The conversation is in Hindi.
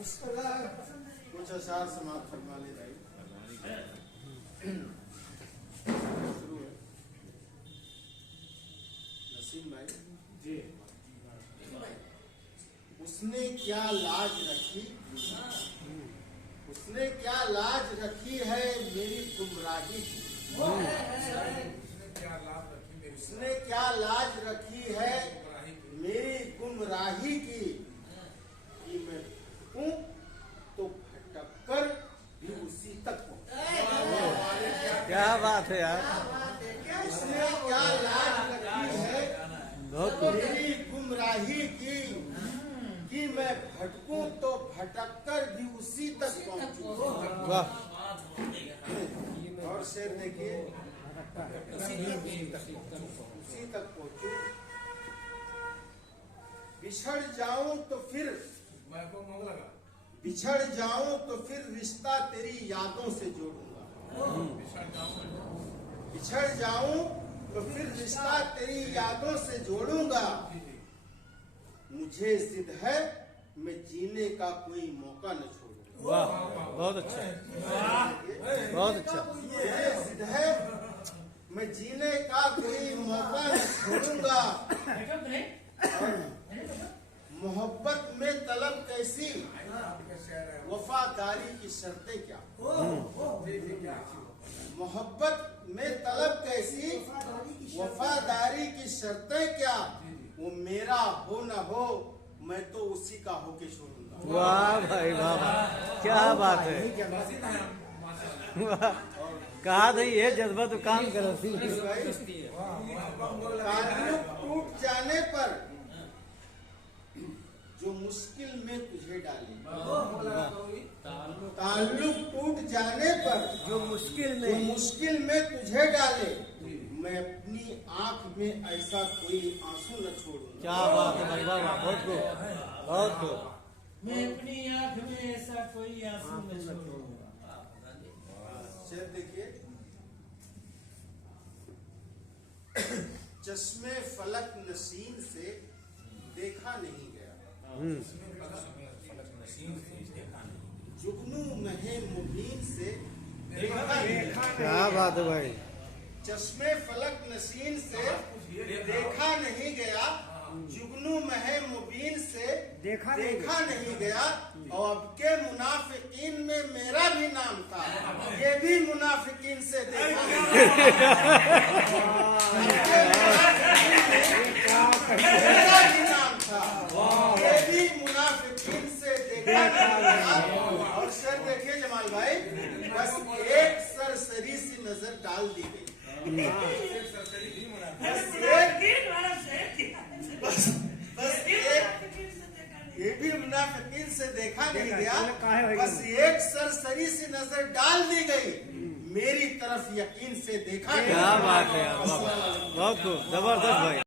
कुछ अशार समाप्त फरमा ले भाई। शुरू है। नसीम भाई जी। उसने क्या लाज रखी, उसने क्या लाज रखी है मेरी गुमराही की। उसने क्या लाज रखी है मेरी गुमराही की, कि मैं हूँ तो भटक कर भी उसी तक पहुँचूं। क्या बात है यार। उसने क्या लाज रखी है मेरी गुमराही की, कि मैं भटकूं तो भटक कर भी उसी तक पहुँचूं। और शेर देखिए, उसी तक पहुँचूं। बिछड़ जाऊं तो फिर रिश्ता तेरी यादों से जोड़ूंगा। बिछड़ जाऊं तो फिर रिश्ता तेरी यादों से जोड़ूंगा। मुझे जिद है मैं जीने का कोई मौका न छोड़ूंगा। वाह, बहुत अच्छा, बहुत अच्छा। मुझे जिद है मैं जीने का कोई मौका न छोड़ूंगा। मोहब्बत में तलब कैसी, वफादारी की शर्तें क्या। मोहब्बत में तलब कैसी, वफादारी की शर्तें क्या। वो मेरा हो न हो मैं तो उसी का होके छोड़ूंगा। वाह भाई वाह, क्या बात है। कहा था ये जज्बा तो काम करो। ताल्लुक टूट जाने पर जो मुश्किल में तुझे डाले, ताल्लुक टूट जाने पर जो मुश्किल में तुझे डाले, मैं अपनी आंख में ऐसा कोई आंसू न छोड़ूंगा। क्या बात है भाई, वाह वाह, बहुत खूब, बहुत खूब। मैं अपनी आंख में ऐसा कोई आंसू न छोड़ूंगा। शेर देखिए, चश्मे फलक नशीन से देखा नहीं गया, जुगनू महे मुबीन से देखा नहीं गया। क्या बात है भाई। चश्मे फलक नशीन से देखा नहीं गया, जुगनू महे मुबीन से देखा नहीं गया। और अब के मुनाफिकीन में मेरा भी नाम था, ये भी मुनाफिकीन से देखा नहीं गया। मेरा भी नाम था, ये भी मुनाफिकीन से देखा नहीं गया। और शेर देखिए जमाल भाई, बस एक सरसरी सी नजर डाल दी गई। ये भी मुनाफिकीन से देखा नहीं गया। बस एक सरसरी सी नजर डाल दी गई, मेरी तरफ यकीन से देखा। क्या बात है यार, बहुत खूब, जबरदस्त भाई।